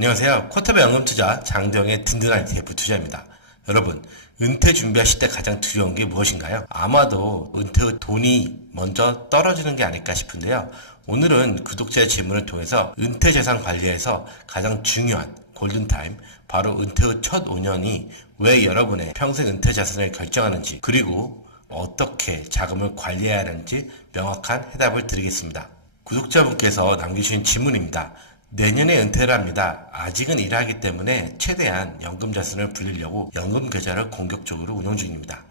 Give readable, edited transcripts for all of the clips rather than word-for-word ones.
안녕하세요. 쿼터백 연금투자 장정의 든든한 ETF 투자입니다. 여러분, 은퇴 준비하실 때 가장 두려운 게 무엇인가요? 아마도 은퇴 후 돈이 먼저 떨어지는 게 아닐까 싶은데요. 오늘은 구독자의 질문을 통해서 은퇴 재산 관리에서 가장 중요한 골든타임, 바로 은퇴 후 첫 5년이 왜 여러분의 평생 은퇴 자산을 결정하는지, 그리고 어떻게 자금을 관리해야 하는지 명확한 해답을 드리겠습니다. 구독자분께서 남겨주신 질문입니다. 내년에 은퇴를 합니다. 아직은 일하기 때문에 최대한 연금 자산을 불리려고 연금 계좌를 공격적으로 운영 중입니다.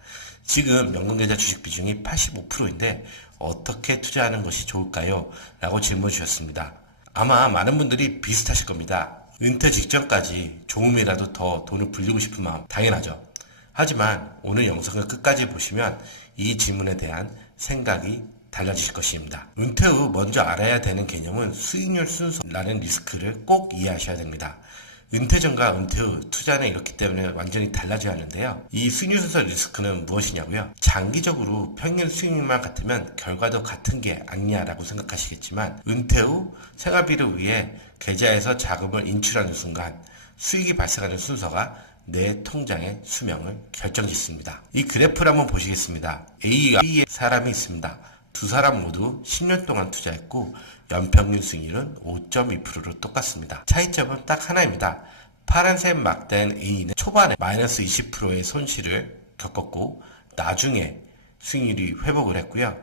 지금 연금 계좌 주식 비중이 85%인데 어떻게 투자하는 것이 좋을까요? 라고 질문 주셨습니다. 아마 많은 분들이 비슷하실 겁니다. 은퇴 직전까지 조금이라도 더 돈을 불리고 싶은 마음 당연하죠. 하지만 오늘 영상을 끝까지 보시면 이 질문에 대한 생각이 달라지실 것입니다. 은퇴 후 먼저 알아야 되는 개념은 수익률 순서라는 리스크를 꼭 이해하셔야 됩니다. 은퇴 전과 은퇴 후 투자는 이렇기 때문에 완전히 달라져야 하는데요. 이 수익률 순서 리스크는 무엇이냐고요? 장기적으로 평균 수익률만 같으면 결과도 같은 게 아니냐라고 생각하시겠지만, 은퇴 후 생활비를 위해 계좌에서 자금을 인출하는 순간 수익이 발생하는 순서가 내 통장의 수명을 결정짓습니다. 이 그래프를 한번 보시겠습니다. A와 B의 사람이 있습니다. 두 사람 모두 10년 동안 투자했고 연평균 수익률은 5.2%로 똑같습니다. 차이점은 딱 하나입니다. 파란색 막대인 A는 초반에 마이너스 20%의 손실을 겪었고 나중에 수익률이 회복을 했고요.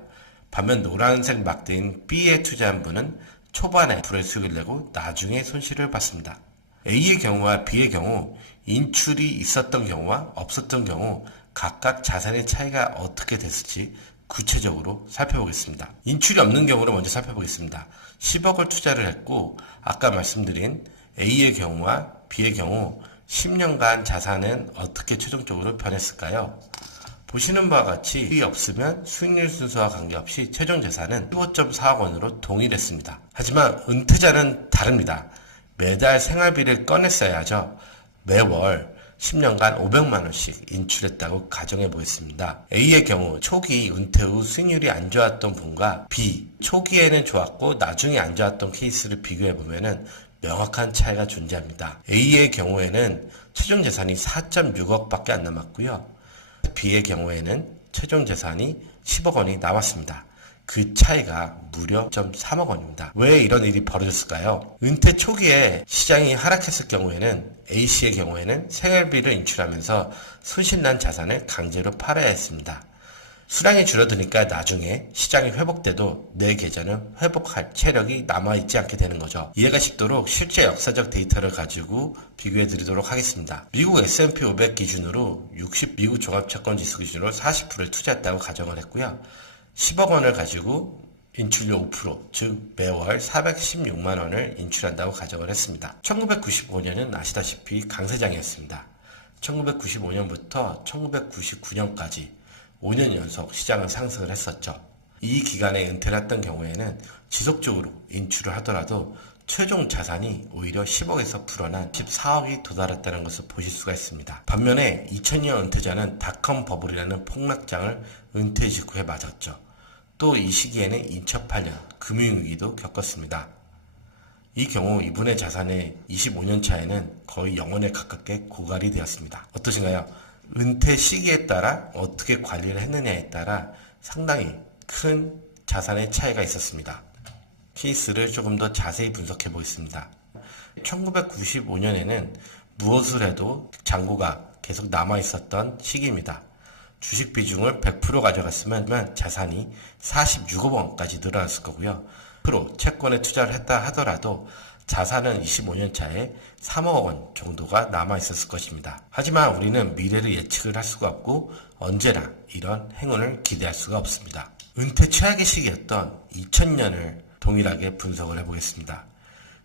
반면 노란색 막대인 B에 투자한 분은 초반에 불의 수익을 내고 나중에 손실을 봤습니다. A의 경우와 B의 경우 인출이 있었던 경우와 없었던 경우 각각 자산의 차이가 어떻게 됐을지 구체적으로 살펴보겠습니다. 인출이 없는 경우를 먼저 살펴보겠습니다. 10억을 투자를 했고 아까 말씀드린 A의 경우와 B의 경우 10년간 자산은 어떻게 최종적으로 변했을까요? 보시는 바와 같이 수익이 없으면 수익률 순서와 관계없이 최종 재산은 15.4억 원으로 동일했습니다. 하지만 은퇴자는 다릅니다. 매달 생활비를 꺼냈어야죠. 매월 10년간 500만원씩 인출했다고 가정해 보겠습니다. A의 경우 초기 은퇴 후 수익률이 안 좋았던 분과 B, 초기에는 좋았고 나중에 안 좋았던 케이스를 비교해 보면은 명확한 차이가 존재합니다. A의 경우에는 최종 재산이 4.6억 밖에 안 남았고요. B의 경우에는 최종 재산이 10억 원이 남았습니다. 그 차이가 무려 3억 원입니다. 왜 이런 일이 벌어졌을까요? 은퇴 초기에 시장이 하락했을 경우에는 A씨의 경우에는 생활비를 인출하면서 손실난 자산을 강제로 팔아야 했습니다. 수량이 줄어드니까 나중에 시장이 회복돼도 내 계좌는 회복할 체력이 남아있지 않게 되는 거죠. 이해가 쉽도록 실제 역사적 데이터를 가지고 비교해 드리도록 하겠습니다. 미국 S&P 500 기준으로 60 미국 종합채권지수 기준으로 40%를 투자했다고 가정을 했고요. 10억 원을 가지고 인출률 5%, 즉 매월 416만 원을 인출한다고 가정을 했습니다. 1995년은 아시다시피 강세장이었습니다. 1995년부터 1999년까지 5년 연속 시장은 상승을 했었죠. 이 기간에 은퇴를 했던 경우에는 지속적으로 인출을 하더라도 최종 자산이 오히려 10억에서 불어난 14억이 도달했다는 것을 보실 수가 있습니다. 반면에 2000년 은퇴자는 닷컴 버블이라는 폭락장을 은퇴 직후에 맞았죠. 또 이 시기에는 2008년 금융위기도 겪었습니다. 이 경우 이분의 자산의 25년 차에는 거의 0원에 가깝게 고갈이 되었습니다. 어떠신가요? 은퇴 시기에 따라 어떻게 관리를 했느냐에 따라 상당히 큰 자산의 차이가 있었습니다. 케이스를 조금 더 자세히 분석해 보겠습니다. 1995년에는 무엇을 해도 잔고가 계속 남아 있었던 시기입니다. 주식 비중을 100% 가져갔으면 자산이 46억 원까지 늘어났을 거고요. 채권에 투자를 했다 하더라도 자산은 25년 차에 3억 원 정도가 남아 있었을 것입니다. 하지만 우리는 미래를 예측을 할 수가 없고 언제나 이런 행운을 기대할 수가 없습니다. 은퇴 최악의 시기였던 2000년을 동일하게 분석을 해보겠습니다.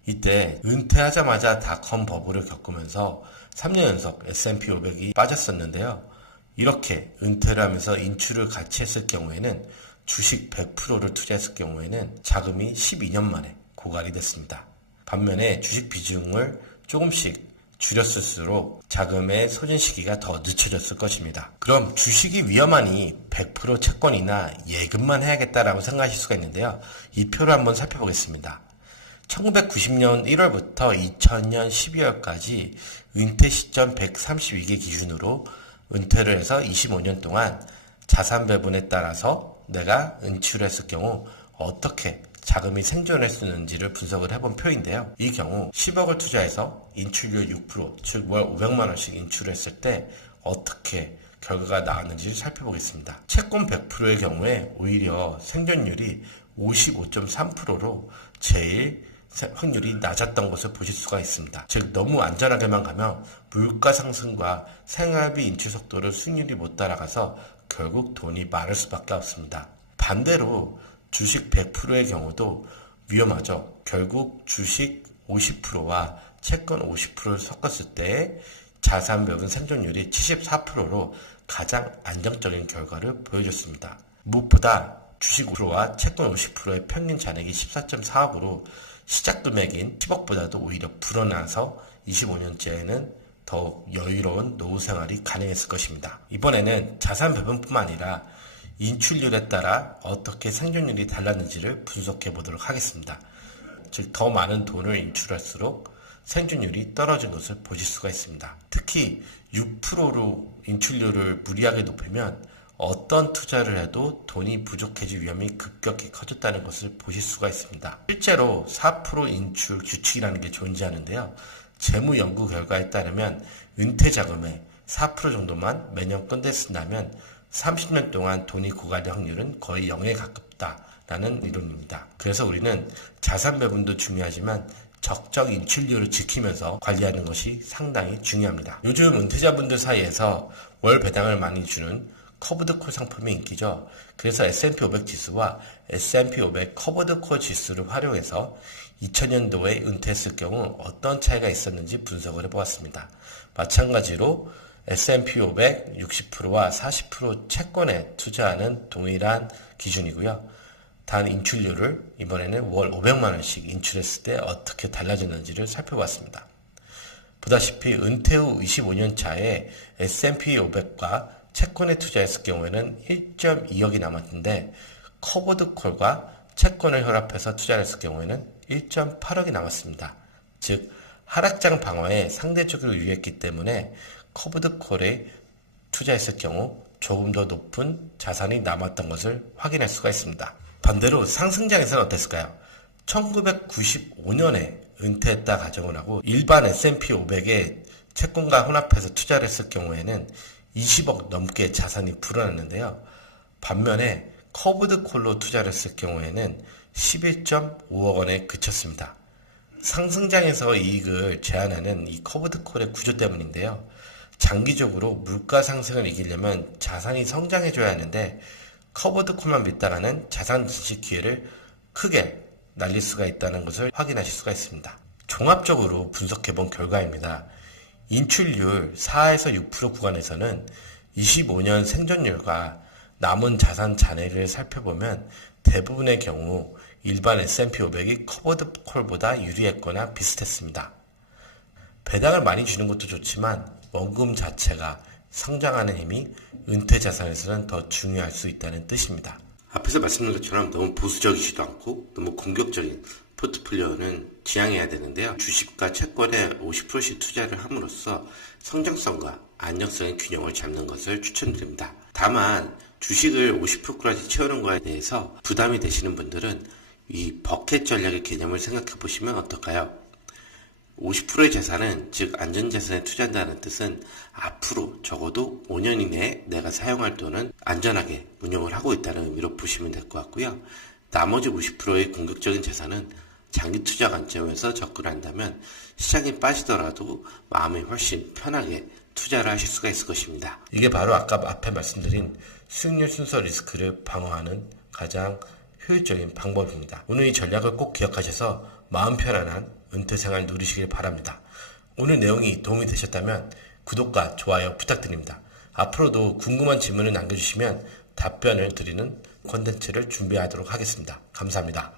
이때 은퇴하자마자 닷컴 버블을 겪으면서 3년 연속 S&P 500이 빠졌었는데요. 이렇게 은퇴를 하면서 인출을 같이 했을 경우에는 주식 100%를 투자했을 경우에는 자금이 12년 만에 고갈이 됐습니다. 반면에 주식 비중을 조금씩 줄였을수록 자금의 소진 시기가 더 늦춰졌을 것입니다. 그럼 주식이 위험하니 100% 채권이나 예금만 해야겠다라고 생각하실 수가 있는데요. 이 표를 한번 살펴보겠습니다. 1990년 1월부터 2000년 12월까지 은퇴 시점 132개 기준으로 은퇴를 해서 25년 동안 자산 배분에 따라서 내가 인출했을 경우 어떻게 자금이 생존할 수 있는지를 분석을 해본 표인데요. 이 경우 10억을 투자해서 인출률 6%, 즉 월 500만원씩 인출했을 때 어떻게 결과가 나왔는지를 살펴보겠습니다. 채권 100%의 경우에 오히려 생존율이 55.3%로 제일 확률이 낮았던 것을 보실 수가 있습니다. 즉 너무 안전하게만 가면 물가 상승과 생활비 인출 속도를 수익률이 못 따라가서 결국 돈이 마를 수밖에 없습니다. 반대로 주식 100%의 경우도 위험하죠. 결국 주식 50%와 채권 50%를 섞었을 때 자산 배분 생존율이 74%로 가장 안정적인 결과를 보여줬습니다. 무엇보다 주식 5%와 채권 50%의 평균 잔액이 14.4억으로 시작 금액인 10억보다도 오히려 불어나서 25년째에는 더욱 여유로운 노후 생활이 가능했을 것입니다. 이번에는 자산 배분뿐만 아니라 인출률에 따라 어떻게 생존율이 달랐는지를 분석해 보도록 하겠습니다. 즉 더 많은 돈을 인출할수록 생존율이 떨어진 것을 보실 수가 있습니다. 특히 6%로 인출률을 무리하게 높이면 어떤 투자를 해도 돈이 부족해질 위험이 급격히 커졌다는 것을 보실 수가 있습니다. 실제로 4% 인출 규칙이라는 게 존재하는데요. 재무 연구 결과에 따르면 은퇴 자금의 4% 정도만 매년 건대 쓴다면 30년 동안 돈이 고갈될 확률은 거의 0에 가깝다라는 이론입니다. 그래서 우리는 자산 배분도 중요하지만 적정 인출률을 지키면서 관리하는 것이 상당히 중요합니다. 요즘 은퇴자분들 사이에서 월 배당을 많이 주는 커브드콜 상품이 인기죠. 그래서 S&P 500 지수와 S&P 500 커버드콜 지수를 활용해서 2000년도에 은퇴했을 경우 어떤 차이가 있었는지 분석을 해보았습니다. 마찬가지로 S&P 500 60%와 40% 채권에 투자하는 동일한 기준이고요. 단 인출률을 이번에는 월 500만원씩 인출했을 때 어떻게 달라졌는지를 살펴봤습니다. 보다시피 은퇴 후 25년 차에 S&P 500과 채권에 투자했을 경우에는 1.2억이 남았는데 커버드콜과 채권을 결합해서 투자를 했을 경우에는 1.8억이 남았습니다. 즉 하락장 방어에 상대적으로 유리했기 때문에 커브드콜에 투자했을 경우 조금 더 높은 자산이 남았던 것을 확인할 수가 있습니다. 반대로 상승장에서는 어땠을까요? 1995년에 은퇴했다 가정을 하고 일반 S&P 500에 채권과 혼합해서 투자를 했을 경우에는 20억 넘게 자산이 불어났는데요. 반면에 커브드콜로 투자를 했을 경우에는 11.5억 원에 그쳤습니다. 상승장에서 이익을 제한하는 이 커브드콜의 구조 때문인데요. 장기적으로 물가 상승을 이기려면 자산이 성장해줘야 하는데 커버드콜만 믿다가는 자산 증식 기회를 크게 날릴 수가 있다는 것을 확인하실 수가 있습니다. 종합적으로 분석해본 결과입니다. 인출률 4에서 6% 구간에서는 25년 생존율과 남은 자산 잔액을 살펴보면 대부분의 경우 일반 S&P 500이 커버드콜보다 유리했거나 비슷했습니다. 배당을 많이 주는 것도 좋지만 원금 자체가 성장하는 힘이 은퇴 자산에서는 더 중요할 수 있다는 뜻입니다. 앞에서 말씀드린 것처럼 너무 보수적이지도 않고 너무 공격적인 포트폴리오는 지향해야 되는데요. 주식과 채권에 50%씩 투자를 함으로써 성장성과 안정성의 균형을 잡는 것을 추천드립니다. 다만 주식을 50%까지 채우는 것에 대해서 부담이 되시는 분들은 이 버켓 전략의 개념을 생각해 보시면 어떨까요? 50%의 자산은, 즉 안전자산에 투자한다는 뜻은 앞으로 적어도 5년 이내에 내가 사용할 돈은 안전하게 운용을 하고 있다는 의미로 보시면 될 것 같고요. 나머지 50%의 공격적인 자산은 장기 투자 관점에서 접근한다면 시장이 빠지더라도 마음이 훨씬 편하게 투자를 하실 수가 있을 것입니다. 이게 바로 아까 앞에 말씀드린 수익률 순서 리스크를 방어하는 가장 효율적인 방법입니다. 오늘 이 전략을 꼭 기억하셔서 마음 편안한 은퇴 생활 누리시길 바랍니다. 오늘 내용이 도움이 되셨다면 구독과 좋아요 부탁드립니다. 앞으로도 궁금한 질문을 남겨주시면 답변을 드리는 콘텐츠를 준비하도록 하겠습니다. 감사합니다.